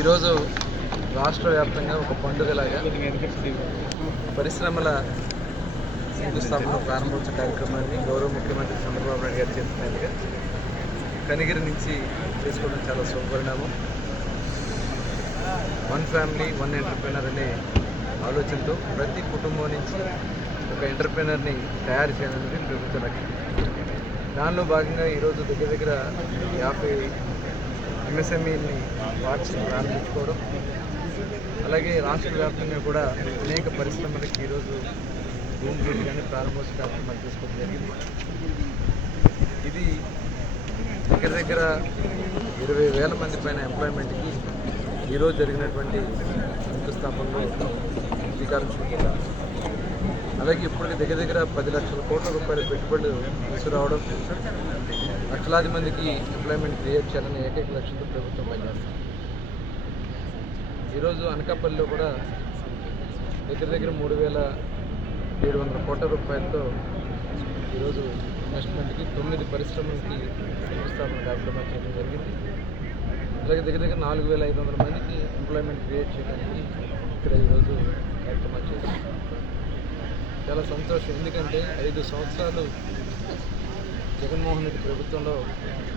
ఈరోజు రాష్ట్ర వ్యాప్తంగా ఒక పండుగలాగా పరిశ్రమల శంకుస్థాపన ప్రారంభోత్సవ కార్యక్రమాన్ని గౌరవ ముఖ్యమంత్రి చంద్రబాబు నాయుడు గారు చేస్తున్నట్టుగా కనిగిరి నుంచి చేసుకోవడం చాలా శుభపరిణామం. వన్ ఫ్యామిలీ వన్ ఎంటర్ప్రినర్ అనే ఆలోచనతో ప్రతి కుటుంబం నుంచి ఒక ఎంటర్ప్రినర్ని తయారు చేయాలనేది ప్రభుత్వ లక్ష్యం. దానిలో భాగంగా ఈరోజు దగ్గర దగ్గర యాభై ఎంఎస్ఎంఈని పార్ట్స్ ప్రారంభించుకోవడం అలాగే రాష్ట్ర వ్యాప్తంగా కూడా అనేక పరిశ్రమలకి ఈరోజు భూమి పూజ కానీ ప్రారంభోత్సవ కార్యక్రమాలు తీసుకోవడం జరిగింది. ఇది దగ్గర దగ్గర ఇరవై వేల మంది పైన ఎంప్లాయ్మెంట్కి ఈరోజు జరిగినటువంటి శంకుస్థాపనలో శ్రీకారం చుట్టుకుంటారు అలాగే ఇప్పుడు దగ్గర దగ్గర పది లక్షల కోట్ల రూపాయల పెట్టుబడులు తీసుకురావడం లక్షలాది మందికి ఎంప్లాయ్మెంట్ క్రియేట్ చేయాలని ఏకైక లక్ష్యంతో ప్రభుత్వం పనిచేస్తుంది. ఈరోజు అనకాపల్లిలో కూడా దగ్గర దగ్గర మూడు వేల ఏడు వందల కోట్ల రూపాయలతో ఈరోజు ఇన్వెస్ట్మెంట్కి తొమ్మిది పరిశ్రమలకి శంకుస్థాపన కార్యక్రమాలు చేయడం జరిగింది. అలాగే దగ్గర దగ్గర నాలుగు వేల ఐదు వందల మందికి ఎంప్లాయ్మెంట్ క్రియేట్ చేయడానికి ఇక్కడ ఈరోజు కార్యక్రమాలు చేస్తాం చాలా సంతోషం. ఎందుకంటే ఐదు సంవత్సరాలు జగన్మోహన్ రెడ్డి ప్రభుత్వంలో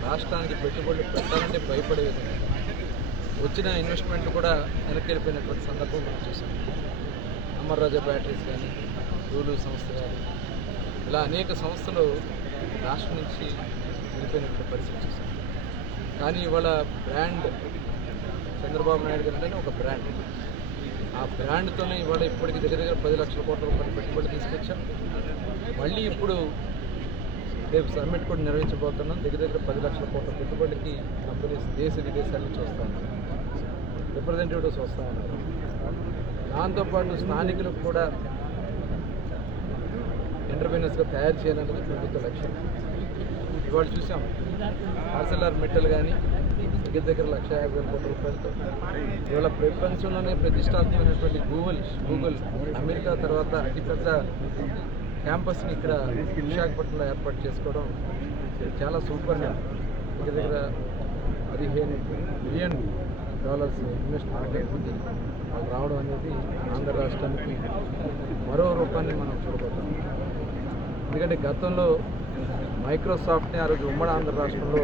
రాష్ట్రానికి పెట్టుబడులు పెట్టాలంటే భయపడే విధంగా వచ్చిన ఇన్వెస్ట్మెంట్లు కూడా వెనక్కి వెళ్ళిపోయినటువంటి సందర్భం మనం చూసాం. అమర్రాజా బ్యాటరీస్ కానీ రూలు సంస్థ కానీ ఇలా అనేక సంస్థలు రాష్ట్రం నుంచి వెళ్ళిపోయినటువంటి పరిస్థితి చూసాం. కానీ ఇవాళ బ్రాండ్ చంద్రబాబు నాయుడు గారు ఒక బ్రాండ్. ఆ బ్రాండ్తోనే ఇవాళ ఇప్పటికి దగ్గర దగ్గర పది లక్షల కోట్ల రూపాయలు పెట్టుబడి తీసుకొచ్చాం. మళ్ళీ ఇప్పుడు రేపు సమ్మిట్ కూడా నిర్వహించబోతున్నాం. దగ్గర దగ్గర పది లక్షల కోట్ల పెట్టుబడికి కంపెనీస్ దేశ విదేశాల నుంచి వస్తా ఉన్నారు. రిప్రజెంటేటివ్స్ వస్తూ ఉన్నారు. దాంతోపాటు స్థానికులకు కూడా ఎంటర్ప్రీనర్స్గా తయారు చేయాలన్నది ప్రభుత్వ లక్ష్యం. ఇవాళ చూసాం. ఆర్సెల్ఆర్ మెటల్ కానీ దగ్గర దగ్గర లక్ష యాభై వేల కోట్ల రూపాయలతో. ఇవాళ ప్రపంచంలోనే ప్రతిష్టాత్మకమైనటువంటి గూగుల్ గూగుల్ అమెరికా తర్వాత అతిపెద్ద క్యాంపస్ని ఇక్కడ విశాఖపట్నంలో ఏర్పాటు చేసుకోవడం చాలా సూపర్ దగ్గర దగ్గర పదిహేను బిలియన్ డాలర్స్ ఇన్వెస్ట్మెంట్ అవుతుంది వాళ్ళు రావడం అనేది ఆంధ్ర రాష్ట్రానికి మరో రూపాన్ని మనం చూడబోతాం ఎందుకంటే గతంలో మైక్రోసాఫ్ట్ని ఆ రోజు ఉమ్మడి ఆంధ్ర రాష్ట్రంలో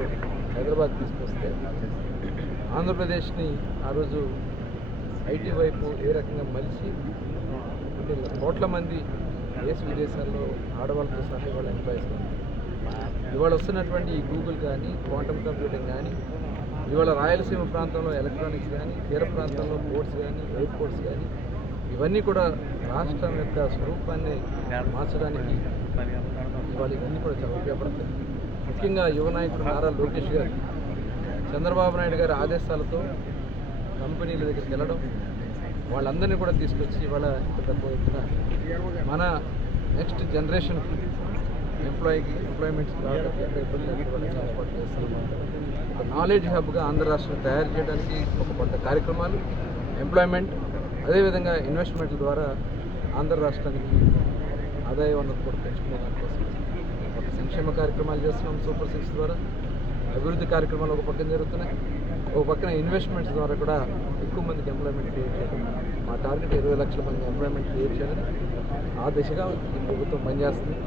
హైదరాబాద్ తీసుకొస్తే ఆంధ్రప్రదేశ్ని ఆ రోజు ఐటీ వైపు ఏ రకంగా మలిచి కొన్ని కోట్ల మంది దేశ విదేశాల్లో ఆడవాళ్ళతో సహా ఇవాళ ఎంప్లాయీస్ ఇవాళ వస్తున్నటువంటి ఈ గూగుల్ కానీ క్వాంటమ్ కంప్యూటింగ్ కానీ ఇవాళ రాయలసీమ ప్రాంతంలో ఎలక్ట్రానిక్స్ కానీ తీర ప్రాంతంలో పోర్ట్స్ కానీ ఎయిర్పోర్ట్స్ కానీ ఇవన్నీ కూడా రాష్ట్రం యొక్క స్వరూపాన్ని మార్చడానికి ఇవాళ ఇవన్నీ కూడా చాలా ఉపయోగపడతాయి. ముఖ్యంగా యువ నాయకుడు నారా లోకేష్ గారు చంద్రబాబు నాయుడు గారి ఆదేశాలతో కంపెనీల దగ్గరికి వెళ్ళడం వాళ్ళందరినీ కూడా తీసుకొచ్చి ఇవాళ ఇంత పెద్ద ఎత్తున మన నెక్స్ట్ జనరేషన్ ఎంప్లాయీకి ఎంప్లాయ్మెంట్ ఏర్పాటు చేస్తున్నాం నాలెడ్జ్ హబ్గా ఆంధ్ర రాష్ట్రం తయారు చేయడానికి ఒక కొంత కార్యక్రమాలు ఎంప్లాయ్మెంట్ అదేవిధంగా ఇన్వెస్ట్మెంట్ల ద్వారా ఆంధ్ర రాష్ట్రానికి ఆదాయ వనరు కూడా పెంచుకునే దానికోసం సంక్షేమ కార్యక్రమాలు చేస్తున్నాం సూపర్ సిక్స్ ద్వారా. అభివృద్ధి కార్యక్రమాలు ఒక పక్కన జరుగుతున్నాయి. ఒక పక్కన ఇన్వెస్ట్మెంట్స్ ద్వారా కూడా ఎక్కువ మందికి ఎంప్లాయ్మెంట్ క్రియేట్ చేయడం. మా టార్గెట్ ఇరవై లక్షల మంది ఎంప్లాయ్మెంట్ క్రియేట్ చేయాలని ఆ దిశగా ఈ ప్రభుత్వం పనిచేస్తుంది.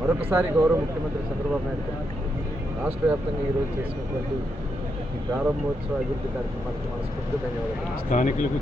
మరొకసారి గౌరవ ముఖ్యమంత్రి చంద్రబాబు నాయుడు రాష్ట్ర వ్యాప్తంగా ఈరోజు చేసినటువంటి ఈ ప్రారంభోత్సవ అభివృద్ధి కార్యక్రమానికి మనస్ఫూర్తిగా ధన్యవాదాలు. స్థానికులకు